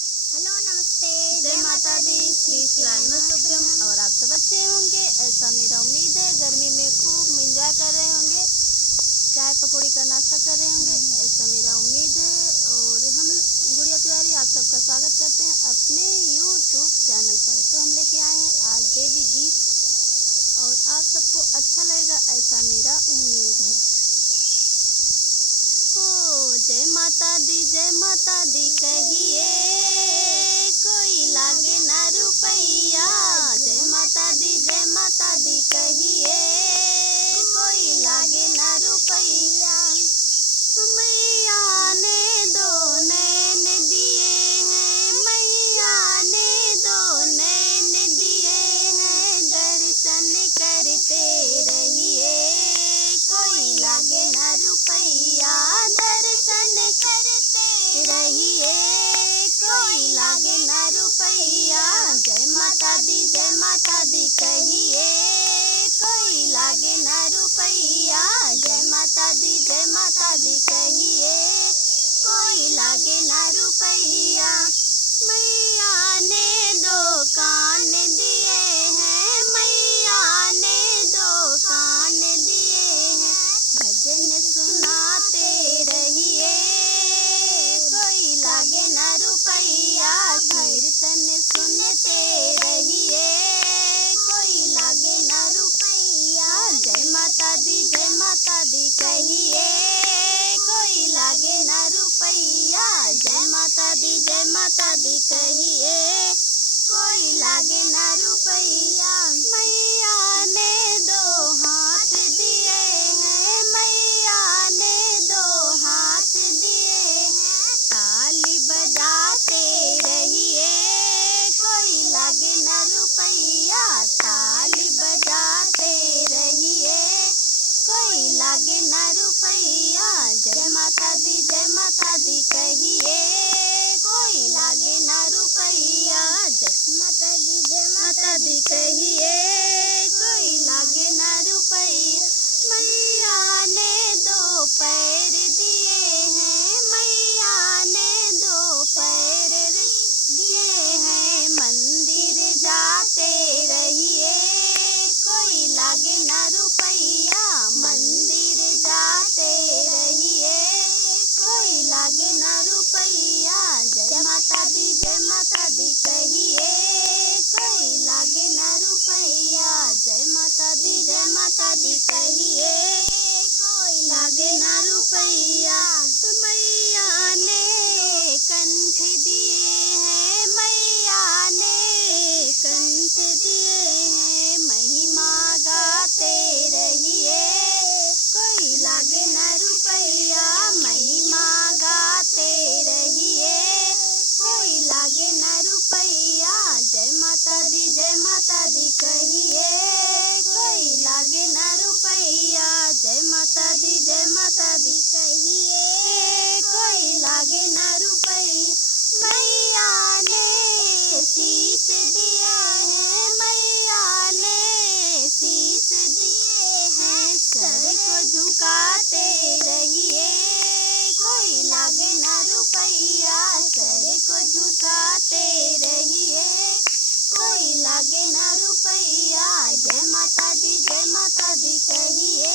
Hello नमस्ते जय माता दी, श्री शिवाय नमस्तुभ्यम। और आप सब अच्छे होंगे ऐसा मेरा उम्मीद है। गर्मी में खूब एंजॉय कर रहे होंगे, चाय पकौड़ी का नाश्ता कर रहे होंगे ऐसा मेरा उम्मीद है। और हम गुड़िया तिवारी आप सबका स्वागत करते हैं अपने यूट्यूब चैनल पर। तो हम लेके आए हैं आज देवी गीत और आप सबको अच्छा लगेगा ऐसा मेरा उम्मीद है। ओ जय माता दी कहिए, कोई लागे ना रुपैया। जय माता दी कहिए, कोई लागे ना रुपैया। मैया ने दो नैन दिए हैं, मैया ने दो नैन दिए हैं, दर्शन करते रहिए, कोई लागे ना रुपैया। दर्शन करते रहिए, कोई लागे ना रुपैया। जय माता दी कहिए, कोई लागे ना रुपैया। जय माता दी कहिए, कोई लागे ना रुपैया। मैया ने दो कान दिए हैं, मैया ने दो कान दिए हैं, भजन सुनाते रहिए, कोई लागे ना रुपैया। कीर्तन सुनते रहिए, कोई लागे ना रुपैया। जय माता दी कहिए, कोई लागे ना रुपैया। जय माता दी कहिए, कोई लागे ना रुपैया। मैया ने दो हाथ दिए हैं, मैया ने दो हाथ दिए हैं, ताली बजाते रहिए, कोई लागे ना रुपैया। ताली बजाते रहिए, कोई लागे ना रुपैया। जय माता दी कहिए, कोई लागे ना रुपैया। जय माता दी कहिए, कोई लागे ना रुपैया। मैया ने दो पैर दिए हैं, मैया ने दो पैर दिए हैं, मंदिर जाते रहिए, कोई लागे ना रुपैया। मंदिर जाते रहिए, कोई लागे ना रुपैया। जय माता दी कहिए, कोई लागे ना रुपैया। जय माता दी कहिए, कोई लागे ना रुपैया। मैया ने कंठ दिए हैं, मैया ने कंठ दिए हैं, महिमा गाते रहिए, कोई लागे ना रुपैया। महिमा गाते रहिए, कोई लागे ना रुपैया। जय माता दी कहिए, कोई लागे ना रुपैया। जय माता दी कहिए, कोई लागे ना रुपैया। मैया ने शीश दिए हैं, मैया ने शीश दिए हैं, सर को झुकाते रहिए, कोई लागे ना रुपैया। सर को झुकाते रहिए, कोई लागे ना रुपैया। जय माता दी कहिए,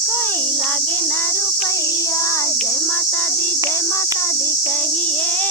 कोई लागे ना रुपैया। जय माता दी कहिए,